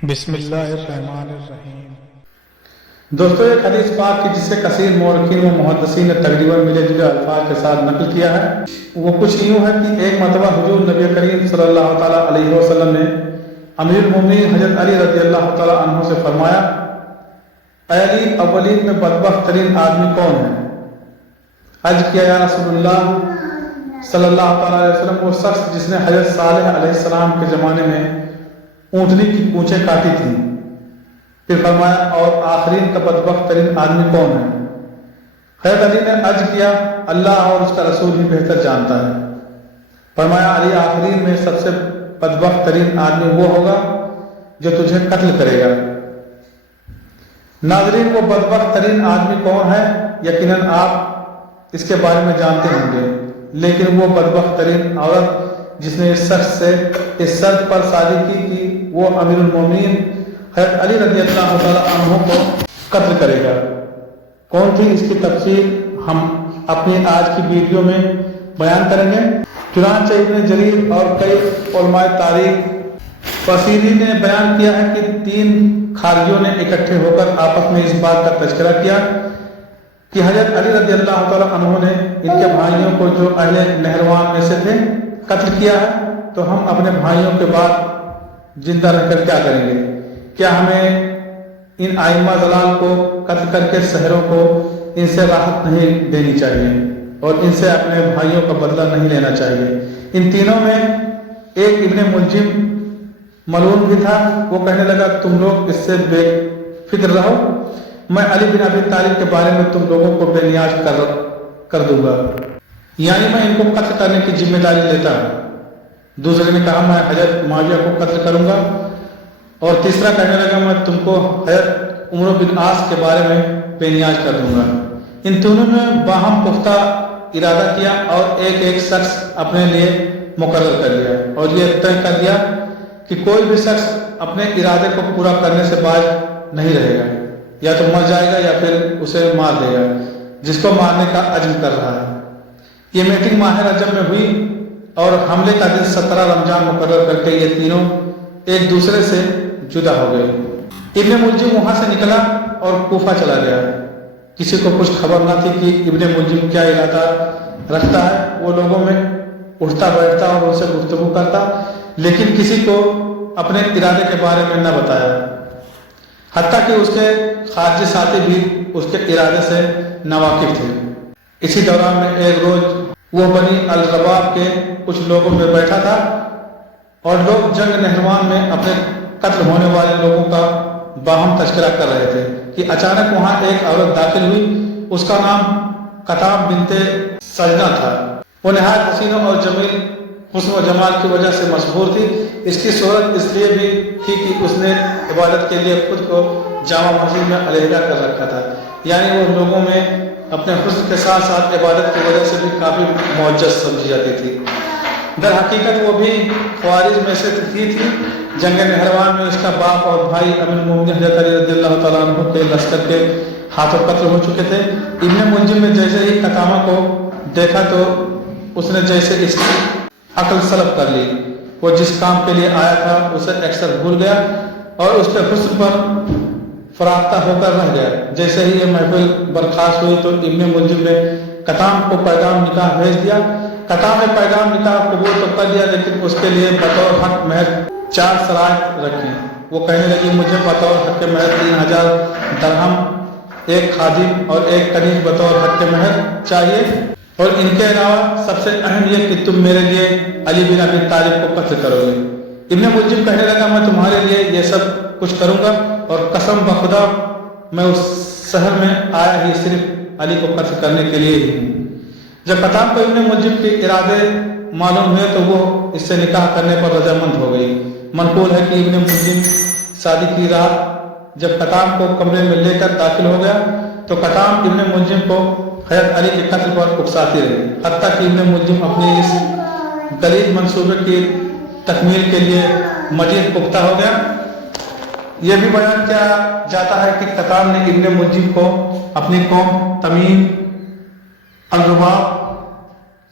بسم اللہ الرحمن الرحیم۔ دوستو، ایک حدیث پاک کی جسے کثیر مورخین و محدثین نے تقریباً ملے جلے الفاظ کے ساتھ نقل کیا ہے، وہ کچھ یوں ہے کہ ایک مرتبہ حضور نبی کریم صلی اللہ تعالیٰ علیہ وسلم نے امیر المومنین حضرت علی رضی اللہ تعالیٰ عنہ سے فرمایا، اے علی، اولین میں بدبخت ترین آدمی کون ہے؟ عرض کیا، یا رسول اللہ صلی اللہ تعالیٰ علیہ وسلم، وہ شخص جس نے حضرت صالح علیہ السلام کے زمانے میں اونٹنی کی پونچھیں کاٹی تھیں۔ پھر فرمایا، اور آخرین کا بدبخت ترین آدمی کون ہے؟ حضرت علی نے عرض کیا، اللہ اور اس کا رسول ہی بہتر جانتا ہے۔ فرمایا، علی، آخرین میں سب سے بدبخت ترین آدمی وہ ہوگا جو تجھے قتل کرے گا۔ ناظرین، وہ بدبخت ترین آدمی کون ہے؟ یقیناً آپ اس کے بارے میں جانتے ہوں گے، لیکن وہ بدبخت ترین عورت جس نے اس شخص سے اس شرط پر شادی کی کہ وہ امیر المومنین حضرت علی رضی اللہ تعالیٰ عنہ کو قتل کرے گا، کون تھی؟ اس کی تفصیل ہم اپنی آج کی ویڈیو میں بیان کریں گے۔ چنانچہ ابن جریر اور کئی علماء تاریخ فصیری نے بیان کیا ہے کہ تین خارجیوں نے اکٹھے ہو کر آپس میں اس بات کا تذکرہ کیا کہ حضرت علی رضی اللہ تعالیٰ عنہ نے ان کے بھائیوں کو جو اہل نہروان میں سے تھے قتل کیا ہے، تو ہم اپنے بھائیوں کے بعد زندہ رہ کر کیا کریں گے؟ کیا ہمیں ان ائمہ ضلال کو قتل کر کے شہروں کو ان سے راحت نہیں دینی چاہیے اور ان سے اپنے بھائیوں کا بدلہ نہیں لینا چاہیے؟ ان تینوں میں ایک ابن ملجم ملعون بھی تھا۔ وہ کہنے لگا، تم لوگ اس سے بے فکر رہو، میں علی بن ابی طالب کے بارے میں تم لوگوں کو بے نیاز کر دوں گا، یعنی میں ان کو قتل کرنے کی ذمہ داری لیتا ہوں۔ دوسرے نے کہا، میں حضرت معاویہ کو قتل کروں گا، اور تیسرا کہنے لگا، میں تم کو حضرت عمرو بن عاص کے بارے میں بے نیاز کر دوں گا۔ ان تینوں نے باہم پختہ ارادہ کیا اور ایک ایک شخص اپنے لیے مقرر کر لیا اور یہ طے کر دیا کہ کوئی بھی شخص اپنے ارادے کو پورا کرنے سے باز نہیں رہے گا، یا تو مر جائے گا یا پھر اسے مار دے گا جس کو مارنے کا عزم کر رہا ہے۔ یہ میٹنگ ماہ رجب میں ہوئی اور حملے کا دن 17 رمضان مقرر کر کے یہ تینوں ایک دوسرے سے جدا ہو گئے۔ ابن ملجم وہاں سے نکلا اور کوفہ چلا گیا۔ کسی کو کچھ خبر نہ تھی کہ ابن ملجم کیا ارادہ رکھتا ہے۔ وہ لوگوں میں اٹھتا بیٹھتا اور ان سے گفتگو کرتا، لیکن کسی کو اپنے ارادے کے بارے میں نہ بتایا، حتیٰ کہ اس کے خارجی ساتھی بھی اس کے ارادے سے ناواقف تھے۔ اسی دوران میں ایک روز وہ بنی الرباب کے کچھ لوگوں میں بیٹھا تھا اور لوگ جنگ نہروان میں اپنے قتل ہونے والے لوگوں کا باہم تذکرہ کر رہے تھے کہ اچانک وہاں ایک عورت داخل ہوئی۔ اس کا نام قطاب بنت سجنہ تھا۔ وہ نہایت حسین اور جمیل حسن و جمال کی وجہ سے مشہور تھی۔ اس کی صورت اس لیے بھی تھی کہ اس نے عبادت کے لیے خود کو جامع مسجد میں علیحدہ کر رکھا تھا، یعنی وہ لوگوں میں اپنے حسن کے ساتھ ساتھ عبادت کی وجہ سے بھی کافی معجز سمجھی جاتی تھی۔ در حقیقت وہ بھی خوارج میں سے تھی۔ جنگ نہروان میں اس کا باپ اور بھائی امیر المومنین حضرت علی رضی اللہ تعالیٰ عنہ کے لشکر کے ہاتھوں قتل ہو چکے تھے۔ ابن ملجم نے جیسے ہی قطامہ کو دیکھا تو اس نے جیسے اس کی عقل سلب کر لی۔ وہ جس کام کے لیے آیا تھا اسے اکثر بھول گیا اور اس کے حسن پر فراختہ ہو کر رہ گیا۔ جیسے ہی یہ محفل برخاست ہوئی تو ابن ملجم نے قطام کو پیغام نکاح بھیج دیا۔ قطام نے پیغام نکاح قبول تو کر لیا، لیکن اس کے لیے بطور حق مہر 4 شرائط رکھی۔ وہ کہنے لگی، مجھے بطور حق مہر 3000 درہم، ایک خادم اور ایک کنیز بطور حق مہر چاہیے، اور ان کے علاوہ سب سے اہم یہ کہ تم میرے لیے علی بن ابی طالب کو قتل کرو گے۔ ابن ملجم کہنے لگا، میں تمہارے لیے یہ سب کچھ کروں گا، اور قسم بخدا میں اس شہر میں آیا ہی صرف علی کو قتل کرنے کے لیے ہی ہوں۔ جب قطام کو ابن ملجم کے ارادے معلوم ہوئے تو وہ اس سے نکاح کرنے پر رضامند ہو گئی۔ منقول ہے کہ ابن ملجم شادی کی رات جب قطام کو کمرے میں لے کر داخل ہو گیا تو قطام ابن ملجم کو حضرت علی کے قتل پر اکساتی رہی، حتیٰ کہ ابن ملجم اپنی اس غلیظ منصوبے کی تکمیل کے لیے مزید پختہ ہو گیا۔ یہ بھی بیان کیا جاتا ہے کہ قطام نے ابن ملجم کو اپنی قوم تمیم الرباب